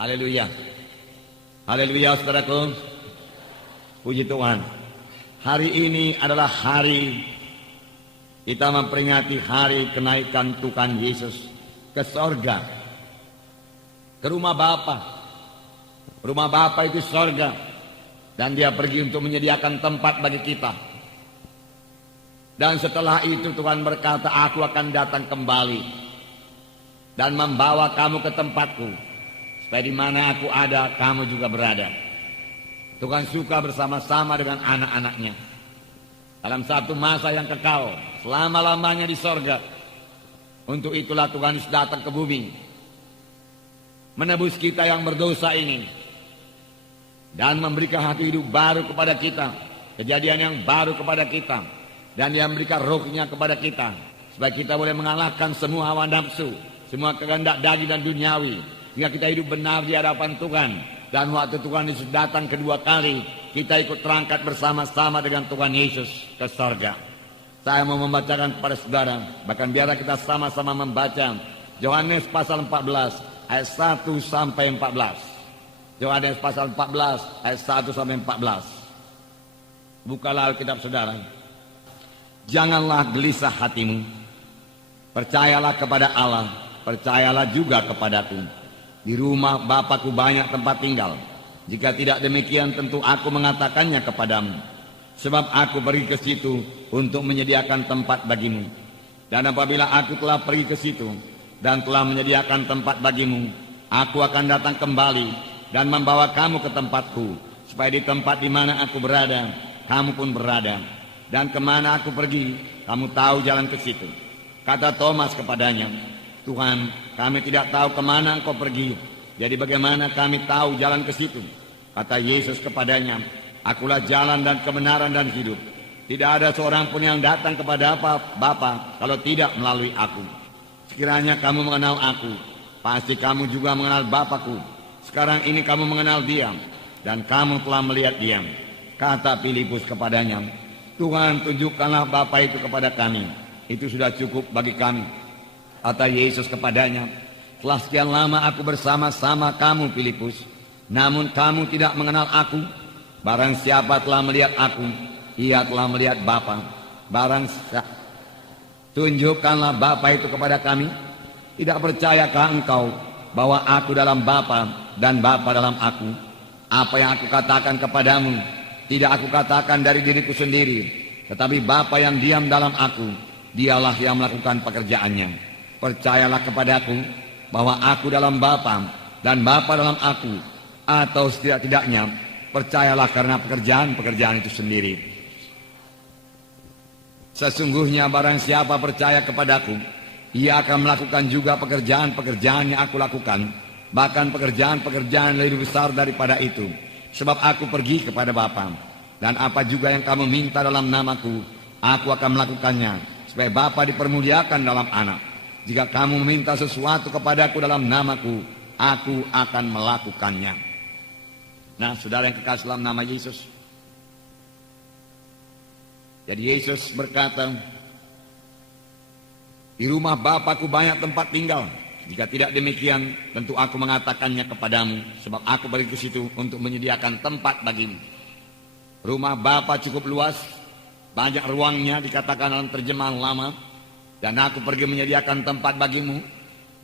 Haleluya. Haleluya saudaraku. Puji Tuhan. Hari ini adalah hari kita memperingati hari kenaikan Tuhan Yesus ke sorga, ke rumah Bapa. Rumah Bapa itu sorga, dan dia pergi untuk menyediakan tempat bagi kita. Dan setelah itu Tuhan berkata, aku akan datang kembali dan membawa kamu ke tempatku, supaya di mana aku ada, kamu juga berada. Tuhan suka bersama-sama dengan anak-anaknya dalam satu masa yang kekal, selama-lamanya di sorga. Untuk itulah Tuhan Yesus datang ke bumi, menebus kita yang berdosa ini, dan memberikan hati hidup baru kepada kita, kejadian yang baru kepada kita, dan dia memberikan rohnya kepada kita, supaya kita boleh mengalahkan semua hawa nafsu, semua kehendak daging dan duniawi, hingga kita hidup benar di hadapan Tuhan. Dan waktu Tuhan Yesus datang kedua kali, kita ikut terangkat bersama-sama dengan Tuhan Yesus ke sorga. Saya mau membacakan kepada saudara, bahkan biarlah kita sama-sama membaca Yohanes pasal 14 ayat 1 sampai 14. Yohanes pasal 14 ayat 1 sampai 14. Bukalah Alkitab saudara. Janganlah gelisah hatimu, percayalah kepada Allah, percayalah juga kepadaku. Di rumah Bapakku banyak tempat tinggal. Jika tidak demikian, tentu aku mengatakannya kepadamu. Sebab aku pergi ke situ untuk menyediakan tempat bagimu. Dan apabila aku telah pergi ke situ dan telah menyediakan tempat bagimu, aku akan datang kembali dan membawa kamu ke tempatku, supaya di tempat di mana aku berada, kamu pun berada. Dan kemana aku pergi, kamu tahu jalan ke situ. Kata Thomas kepadanya, Tuhan, kami tidak tahu kemana engkau pergi, jadi bagaimana kami tahu jalan ke situ? Kata Yesus kepadanya, akulah jalan dan kebenaran dan hidup. Tidak ada seorang pun yang datang kepada Bapa kalau tidak melalui aku. Sekiranya kamu mengenal aku, pasti kamu juga mengenal Bapakku. Sekarang ini kamu mengenal Dia, dan kamu telah melihat Dia. Kata Filipus kepadanya, Tuhan, tunjukkanlah Bapa itu kepada kami, itu sudah cukup bagi kami. Kata Yesus kepadanya, telah sekian lama aku bersama-sama kamu, Filipus, namun kamu tidak mengenal aku. Barang siapa telah melihat aku, ia telah melihat Bapa. Tunjukkanlah Bapa itu kepada kami. Tidak percayakah engkau bahwa aku dalam Bapa dan Bapa dalam aku? Apa yang aku katakan kepadamu, tidak aku katakan dari diriku sendiri, tetapi Bapa yang diam dalam aku, dialah yang melakukan pekerjaannya. Percayalah kepadaku bahwa aku dalam Bapa dan Bapa dalam aku, atau setidak-tidaknya percayalah karena pekerjaan-pekerjaan itu sendiri. Sesungguhnya barang siapa percaya kepadaku, ia akan melakukan juga pekerjaan-pekerjaan yang aku lakukan, bahkan pekerjaan-pekerjaan lebih besar daripada itu. Sebab aku pergi kepada Bapa, dan apa juga yang kamu minta dalam namaku, aku akan melakukannya, supaya Bapa dipermuliakan dalam anak. Jika kamu meminta sesuatu kepadaku dalam namaku, aku akan melakukannya. Nah, saudara yang kekasih dalam nama Yesus. Jadi Yesus berkata, di rumah Bapakku banyak tempat tinggal. Jika tidak demikian, tentu aku mengatakannya kepadamu, sebab aku pergi ke situ untuk menyediakan tempat bagimu. Rumah Bapa cukup luas, banyak ruangnya, dikatakan dalam terjemahan lama. Dan aku pergi menyediakan tempat bagimu,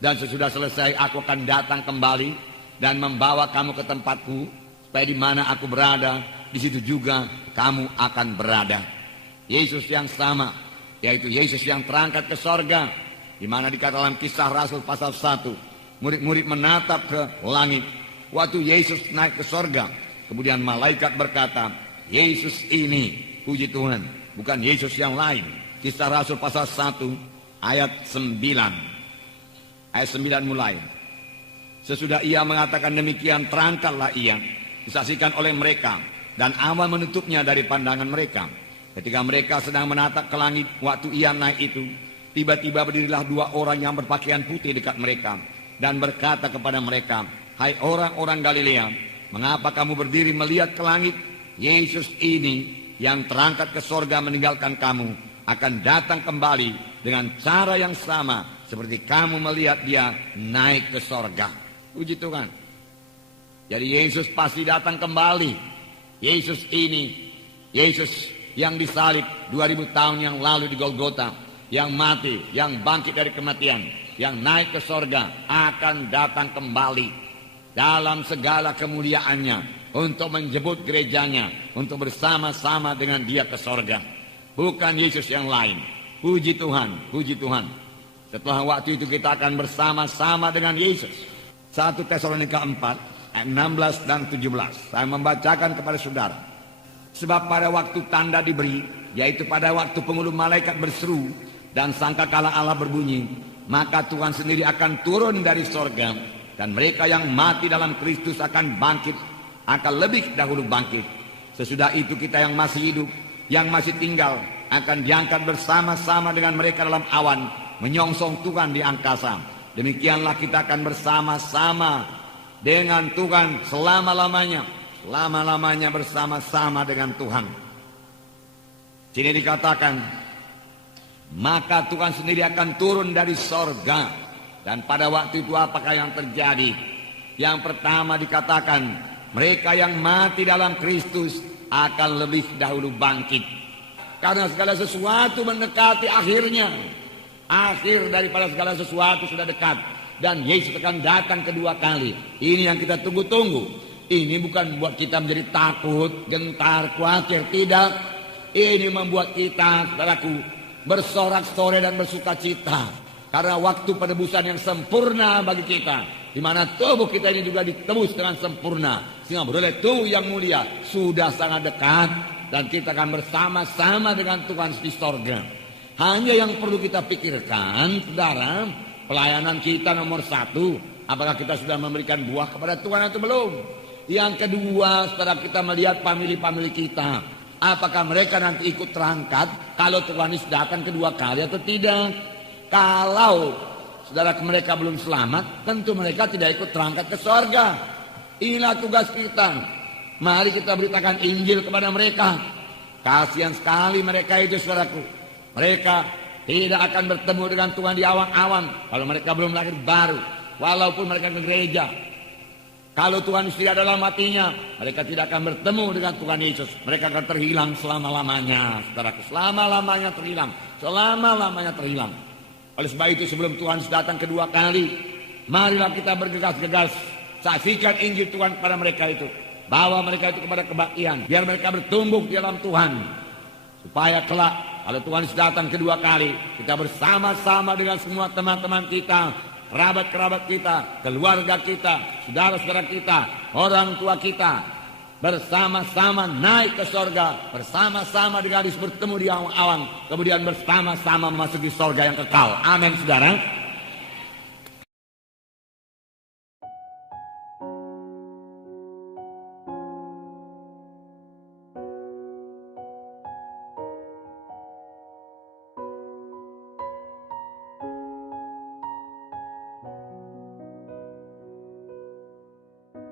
dan sesudah selesai aku akan datang kembali dan membawa kamu ke tempatku, supaya di mana aku berada, di situ juga kamu akan berada. Yesus yang sama, yaitu Yesus yang terangkat ke sorga, di mana dikatakan dalam Kisah Rasul pasal 1, murid-murid menatap ke langit. Waktu Yesus naik ke sorga, kemudian malaikat berkata, Yesus ini, puji Tuhan, bukan Yesus yang lain. Kisah Rasul pasal 1 ayat 9. Ayat 9 mulai. Sesudah ia mengatakan demikian, terangkatlah ia, disaksikan oleh mereka, dan awan menutupnya dari pandangan mereka. Ketika mereka sedang menatap ke langit, waktu ia naik itu, tiba-tiba berdirilah dua orang yang berpakaian putih dekat mereka, dan berkata kepada mereka, hai orang-orang Galilea, mengapa kamu berdiri melihat ke langit? Yesus ini yang terangkat ke sorga meninggalkan kamu, akan datang kembali dengan cara yang sama seperti kamu melihat dia naik ke sorga. Puji Tuhan. Jadi Yesus pasti datang kembali. Yesus ini, Yesus yang disalib 2000 tahun yang lalu di Golgota, yang mati, yang bangkit dari kematian, yang naik ke sorga, akan datang kembali dalam segala kemuliaannya untuk menjemput gerejanya, untuk bersama-sama dengan dia ke sorga. Bukan Yesus yang lain. Puji Tuhan, puji Tuhan. Setelah waktu itu kita akan bersama-sama dengan Yesus. 1 Tesalonika 4 ayat 16 dan 17. Saya membacakan kepada saudara. Sebab pada waktu tanda diberi, yaitu pada waktu penghulu malaikat berseru dan sangkakala Allah berbunyi, maka Tuhan sendiri akan turun dari sorga, dan mereka yang mati dalam Kristus akan bangkit, akan lebih dahulu bangkit. Sesudah itu kita yang masih hidup, yang masih tinggal, akan diangkat bersama-sama dengan mereka dalam awan, menyongsong Tuhan di angkasa. Demikianlah kita akan bersama-sama dengan Tuhan selama-lamanya. Selama-lamanya bersama-sama dengan Tuhan. Sini dikatakan, maka Tuhan sendiri akan turun dari sorga. Dan pada waktu itu apakah yang terjadi? Yang pertama dikatakan, mereka yang mati dalam Kristus akan lebih dahulu bangkit. Karena segala sesuatu mendekati akhirnya. Akhir daripada segala sesuatu sudah dekat. Dan Yesus akan datang kedua kali. Ini yang kita tunggu-tunggu. Ini bukan membuat kita menjadi takut, gentar, khawatir. Tidak. Ini membuat kita, saudaraku, bersorak-sorai dan bersuka cita. Karena waktu penebusan yang sempurna bagi kita. Di mana tubuh kita ini juga ditebus dengan sempurna. Sehingga beroleh tubuh yang mulia sudah sangat dekat. Dan kita akan bersama-sama dengan Tuhan di sorga. Hanya yang perlu kita pikirkan, saudara, pelayanan kita nomor 1, apakah kita sudah memberikan buah kepada Tuhan atau belum? Yang kedua, saudara, kita melihat famili-famili kita. Apakah mereka nanti ikut terangkat kalau Tuhan Yesus datang kedua kali atau tidak? Kalau saudara mereka belum selamat, tentu mereka tidak ikut terangkat ke sorga. Inilah tugas kita. Mari kita beritakan Injil kepada mereka. Kasihan sekali mereka itu, saudaraku. Mereka tidak akan bertemu dengan Tuhan di awan-awan kalau mereka belum lahir baru. Walaupun mereka ke gereja. Kalau Tuhan Yesus tidak dalam hatinya, mereka tidak akan bertemu dengan Tuhan Yesus. Mereka akan terhilang selama-lamanya, saudaraku. Selama-lamanya terhilang. Selama-lamanya terhilang. Oleh sebab itu sebelum Tuhan Yesus datang kedua kali, marilah kita bergegas-gegas saksikan Injil Tuhan kepada mereka itu. Bawa mereka itu kepada kebaktian. Biar mereka bertumbuh di dalam Tuhan. Supaya kelak kalau Tuhan Yesus datang kedua kali, kita bersama-sama dengan semua teman-teman kita, kerabat-kerabat kita, keluarga kita, saudara-saudara kita, orang tua kita, bersama-sama naik ke sorga, bersama-sama dengan Yesus bertemu di awan-awan, kemudian bersama-sama memasuki sorga yang kekal. Amin, saudara.